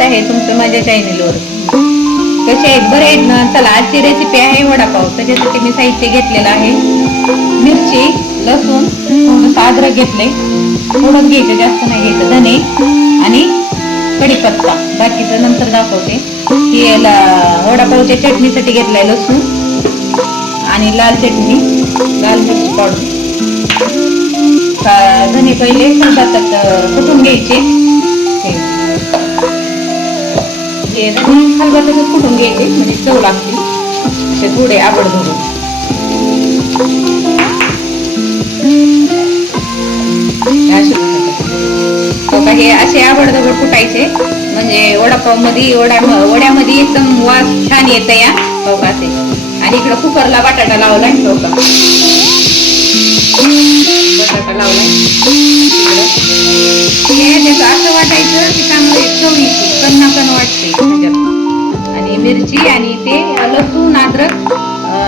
स्वागत आहे तुमचं माझ्या चॅनेलवर कसे आहेत? बरे आहेत ना? चला आजची रेसिपी आहे वडापाव. त्याच्यासाठी मी साहित्य घेतलेलं आहे. मिरची लसूण थोडंसं अद्रक घेतले थोडंच घ्यायचं जास्त नाही घ्यायचं. धने आणि कढीपत्ता. बाकीचं नंतर दाखवते. ही याला वडापावच्या चटणीसाठी घेतलाय लसूण आणि लाल चटणी. लाल मिरची पावडर. का- धने पहिले खलबत्त्यात कुठून घ्यायचे? हे धने खलबत्त्यात कुठून घ्यायचे म्हणजे चव लागते असे थोडे आवड धरून. हो हे असे आवड दगड कुटायचे. म्हणजे वडापावमध्ये वडा वड्यामध्ये एकदम वास छान येत या हो आणि इकडं कुकरला बटाटा लावलाय हो चौका बटाटा लावलाय. हे त्याचं असं वाटायचं की चांगलं चव कन्ना कण वाटते. मिरची आणि ते लसूण अद्रक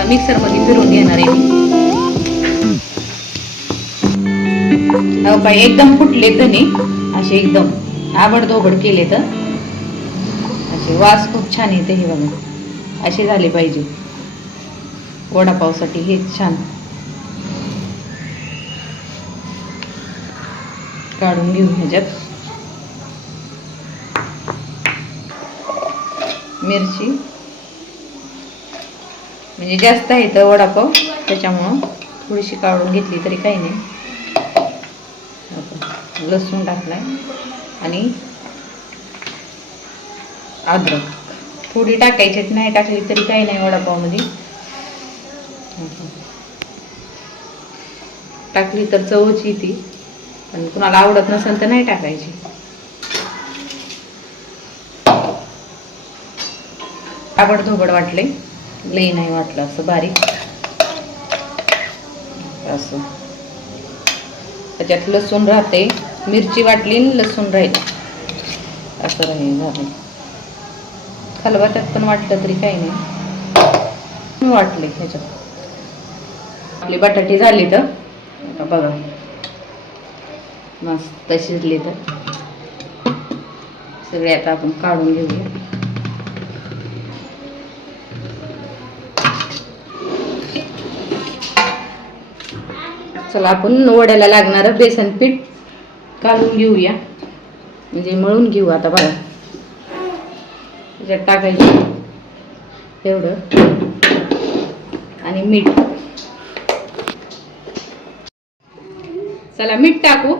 मिक्सरमध्ये फिरून घेणार आहे मी. हो काय एकदम फुटले धने असे एकदम आबडधोबड केले तर. असे वास खूप छान येते हे बघा. असे झाले पाहिजे. वडापावसाठी हे छान. काढून घेऊ ह्याच्यात. मिरची. म्हणजे जास्त आहे तर वडापाव त्याच्यामुळं थोडीशी काढून घेतली तरी काही नाही. लसूण टाकला आणि अद्रक. थोडी टाकायची नाही टाकली तरी काही नाही वडापावमध्ये. टाकली तर चवच येते पण कुणाला आवडत नसेल तर नाही टाकायची. धोबड वाटले लई नाही वाटलं असं बारीक. असं. त्याच्यात लसूण राहते मिरची वाटली लसूण राहील. असं राहील झालं. त्यात पण वाटलं तरी काही नाही. वाटले ह्याच्यात. आपली बटाटे झाली तर बघा. मस्त शिजली तर. सगळे आता आपण काढून घेऊया. चला आपण वड्याला लागणारं बेसन पीठ काढून घेऊया. म्हणजे मळून घेऊ आता बघा. त्याच्यात टाकायचं एवढं. आणि मीठ. चला मीठ टाकू.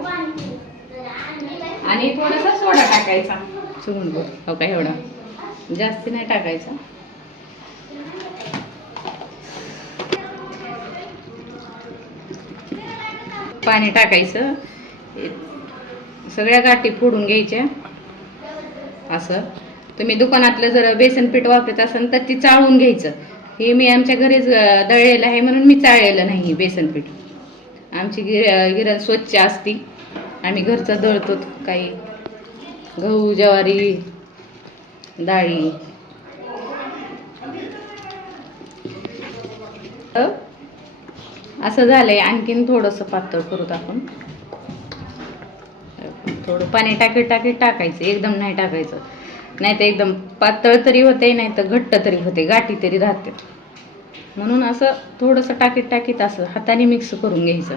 आणि थोडासा सोडा टाकायचा. चुरून बघ हो का एवढा. जास्त नाही टाकायचा. पाणी टाकायचं. सगळ्या गाठी फोडून घ्यायच्या. असं. तुम्ही दुकानातलं जर बेसन पीठ वापरत असाल तर ती चाळून घ्यायचं. हे मी आमच्या घरीच दळलेलं आहे म्हणून मी चाळलेलं नाही बेसन पीठ. आमची गिर गिरण स्वच्छ असती. आम्ही घरचं दळतो काही. गहू ज्वारी डाळी. असं असं झालंय आणखीन थोडंसं पातळ करूत आपण. थोडं पाणी टाकीत टाकीत टाकायचं एकदम नाही टाकायचं. नाही तर एकदम पातळ तरी होते नाही तर घट्ट तरी होते गाठी तरी राहते. म्हणून असं थोडंसं टाकीत टाकीत असं हाताने मिक्स करून घ्यायचं.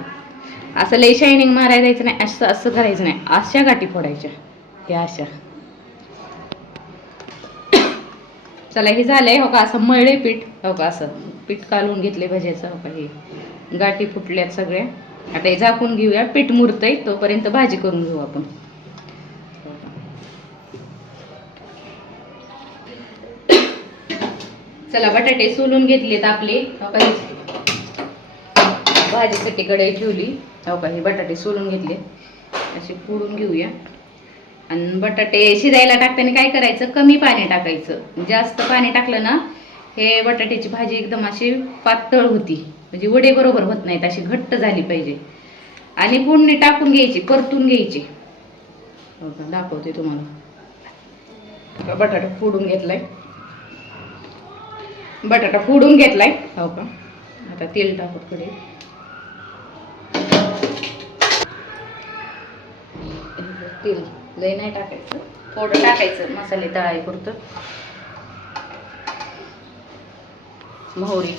असं लई शायनिंग मारायला द्यायचं नाही असं असं करायचं नाही अशा गाठी फोडायच्या ह्या अशा. चला हे झालंय हो का असं मळले पीठ हो का असं. पीठ कालून घेतले भज्याचं हो हे गाठी फुटल्यात सगळ्या. आता हे झाकून घेऊया. पीठ मुरतंय. तोपर्यंत भाजी करून घेऊ आपण. चला बटाटे सोलून घेतलेत आपले. हो भाजीसाठी कढई ठेवली. हो का? हे बटाटे सोलून घेतले. असे फोडून घेऊया. आणि बटाटे शिजायला टाकताना काय करायचं? कमी पाणी टाकायचं. जास्त पाणी टाकलं ना हे बटाट्याची भाजी एकदम अशी पातळ होती. म्हणजे वडे बरोबर होत नाहीत अशी घट्ट झाली पाहिजे. आणि फोडणी टाकून घ्यायची परतून घ्यायची. हो का? दाखवते तुम्हाला. बटाटा फोडून घेतलाय? बटाटा फोडून घेतलाय? हो का? आता तेल टाकू पुढे तेल. लय नाही टाकायचं. थोडं टाकायचं मसाले तळाय पुरतं मोहरी.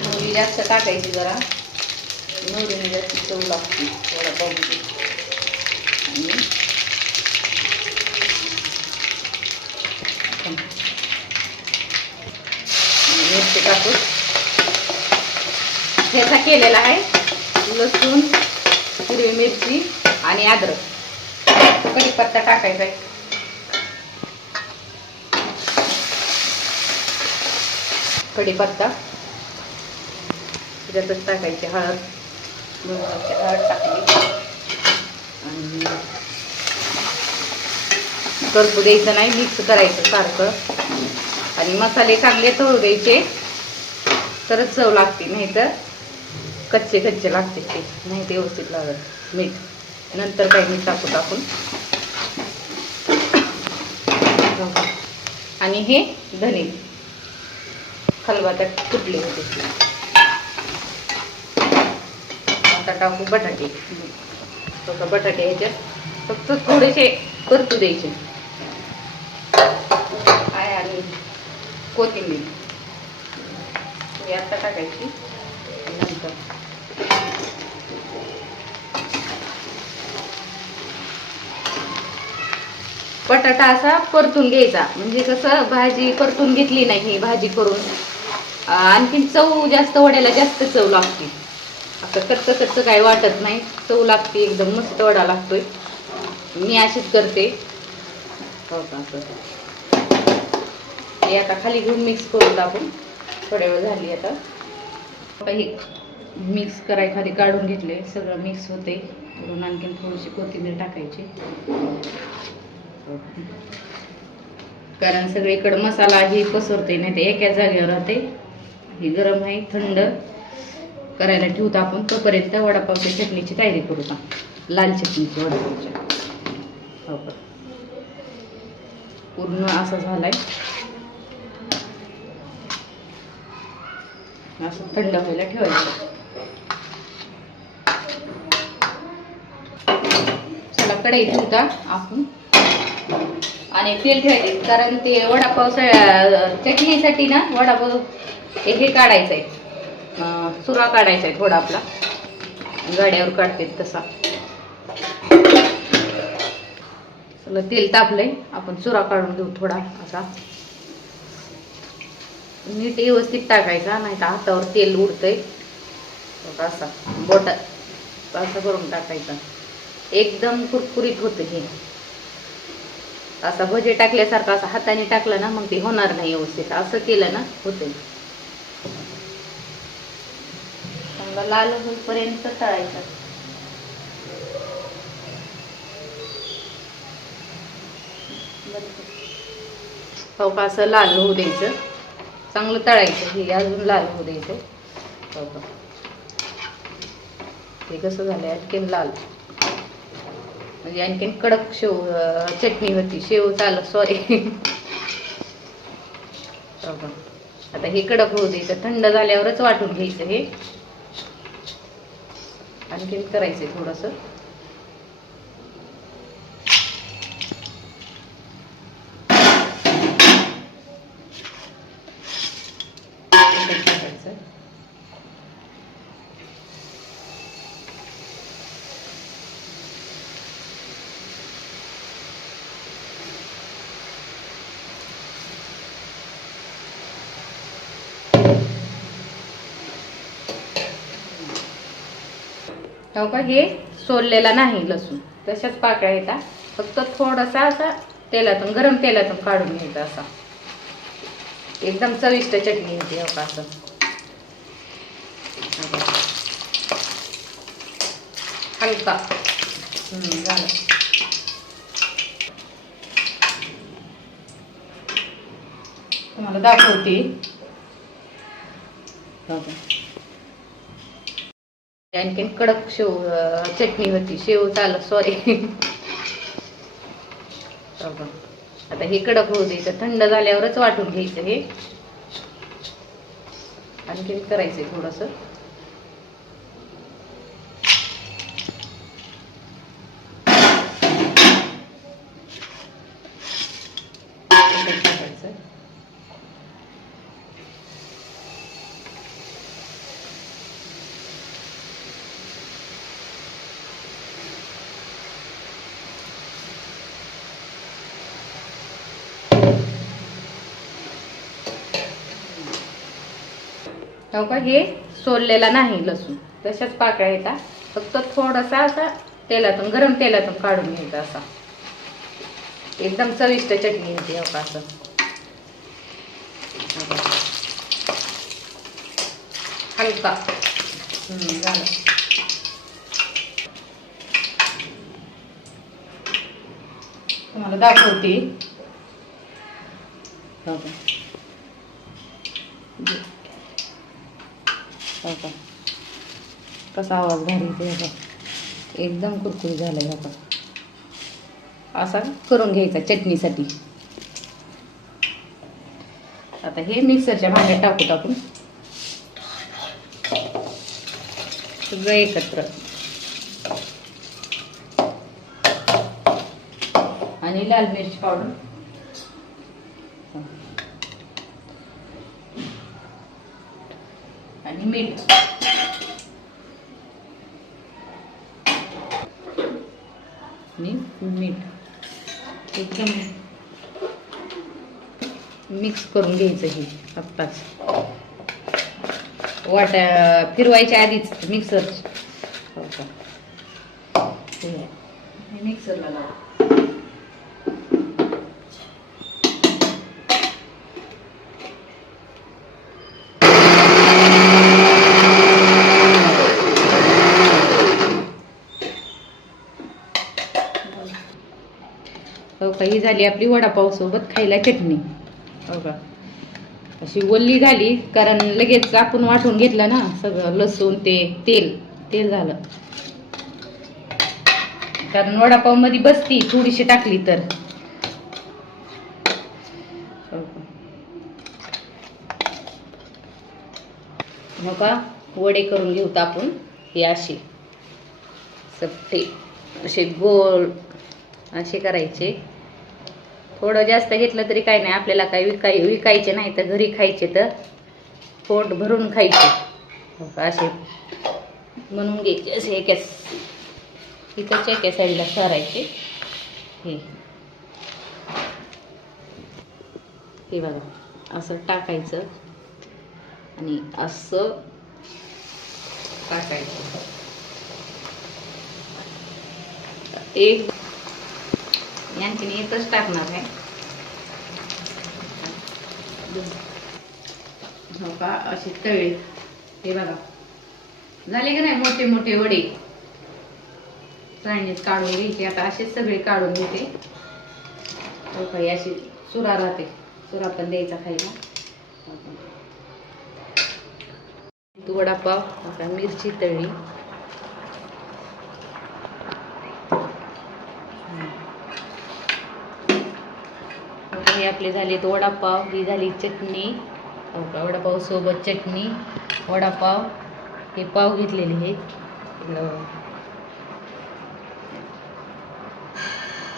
मोहरी जास्त टाकायची जरा. मोहरीने जास्त चव लागते. थोडा पाहून आणि मिरची टाकू. ह्याचा केलेला आहे. लसूण हिरवी मिरची आणि अद्रक. कढीपत्ता टाकायचा आहे. कढीपत्ता त्याच्यातच टाकायची हळद. दोन चमचे हळद टाकली. आणि करपू द्यायचं नाही मिक्स करायचं सारखं. आणि मसाले चांगले तळू द्यायचे. तरच चव लागते नाही तर कच्चे कच्चे लागते ते. नाही ते व्यवस्थित लागत मीठ नंतर काही मीठ टाकू टाकून आणि हे धने. खलबात्यात कुटले होते. आता टाकू बटाटे. बघा बटाटे ह्याच्यात फक्त थोडेसे परतू द्यायचे. आहे आणि कोथिंबीर. हे आता टाकायची आणि नंतर बटाटा असा परतून घ्यायचा. म्हणजे कसं भाजी परतून घेतली नाही ही भाजी करून. आणखीन चव जास्त वड्याला जास्त चव लागते. असं कच्चं कच्चं काही वाटत नाही. चव लागते एकदम मस्त वडा लागतोय. मी अशीच करते. हो का हे आता खाली घेऊन मिक्स करू टाकून थोड्या वेळ झाली आता. हे मिक्स कराय खाली काढून घेतले सगळं मिक्स होते आणखीन थोडीशी कोथिंबीर टाकायची. कारण सगळीकडे मसाला ही पसरते नाही ते एका जागेवर राहते ही गरम आहे थंड. करायला ठेवतो आपण तोपर्यंत वडापावच्या चटणीची तयारी करू का? लाल चटणीची वडापावच्या हो पूर्ण असा झालाय. असं थंड व्हायला ठेवायचं. चला कढई ठेवता आपण? आणि तेल ठेवायचे. कारण ते वडापाव चटणीसाठी ना वडापाव हे हे काढायचं आहे. चुरा काढायचा आहे थोडा आपला. गाड्यावर काढते तसा. चला तेल तापलंय. आपण चुरा काढून घेऊ थोडा असा. नीट व्यवस्थित टाकायचा नाही तर हातावर तेल उडतंय. असा. बोटा असं करून टाकायचा. एकदम कुरकुरीत होतं हे. असा भजे टाकल्यासारखं असं हाताने टाकलं ना मग ते होणार नाही व्यवस्थित. असं केलं ना होते. चांगला लाल होईपर्यंत तळायचं. हो का असं लाल होऊ द्यायचं. चांगलं तळायचं हे अजून लाल होऊ द्यायचं. हो का. हे कसं झालं आणखीन लाल. म्हणजे आणखीन कडक शेव चटणी होती. शेव चाल सॉरी आता हे कडक होऊ द्यायचं. थंड झाल्यावरच वाटून घ्यायचं हे. आणखीन करायचंय थोडस. हो का? हे सोललेला नाही लसूण. तशाच पाकळ्या येतात फक्त थोडासा असा तेलातून गरम तेलातून काढून घ्यायचा असा. एकदम चविष्ट चटणी होती हो का असं. हलका. झालं. तुम्हाला दाखवते. आणखीन कडक शेव चटणी होती. शेव चाल सॉरी हो आता हे कडक होऊ द्यायचं. थंड झाल्यावरच वाटून घ्यायचं हे. आणखीन करायचंय थोडस. हो का? हे सोललेला नाही लसूण. तशाच पाकळ्या येतात फक्त थोडासा असा तेलातून गरम तेलातून काढून घ्यायचा असा. एकदम चविष्ट चटणी येते हो का असं. हो हलका झालं. तुम्हाला दाखवते. हो का. हो का. कसा आवाज भारी येते हो एकदम कुरकुरी झाला आहे का असा करून घ्यायचा चटणीसाठी. आता हे मिक्सरच्या भांड्यात टाकू टाकून सगळं एकत्र. आणि लाल मिरची पावडर. आणि मीठ. आणि मीठ. एकदम मिक्स करून घ्यायचं हे आत्ताच. वाटा फिरवायच्या आधीच मिक्सर. हो का. मिक्सरला लावा. हो का ही झाली आपली वडापाव सोबत खायला चटणी. हो अशी वल्ली झाली कारण लगेच आपण वाटून घेतलं ना सगळं लसूण ते तेल तेल झालं. कारण वडापावमध्ये बसती थोडीशी टाकली तर. हो का. वडे करून घेऊ आपण हे असे. सप्टे असे गोल असे करायचे. थोडं जास्त घेतलं तरी काही नाही. आपल्याला काही विकाय विकायचे नाही तर घरी खायचे तर पोट भरून खायचे. असे म्हणून घ्यायचे. असे एका इकडच्या एका साईडला करायचे हे. हे बघा. असं टाकायचं. आणि असं टाकायचं. एक यांची एकच टाकणार आहे. हो का अशी तळी. हे बघा. झाले की नाही मोठे मोठे वडे? चाळणीत काढून घ्यायचे. आता असेच सगळे काढून घेते. हो अशी सुरा राहते. सुरा पण द्यायचा खायला. वडापाव आता मिरची तळी आता हे आपले झालेत वडापाव. ही झाली चटणी. वडापावसोबत चटणी वडापाव. हे पाव घेतलेले हे.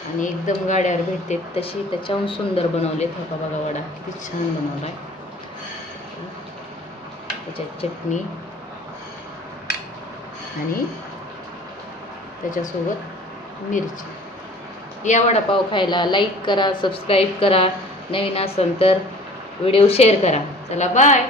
आणि एकदम गाड्यावर भेटते. तशी त्याच्याहून सुंदर बनवलेत हो बघा वडा. किती छान बनवलाय. त्याच्यात चटणी. आणि त्याच्यासोबत मिरची. या वडापाव खायला लाईक करा सबस्क्राईब करा. नवीन असेल तर व्हिडिओ शेअर करा. चला बाय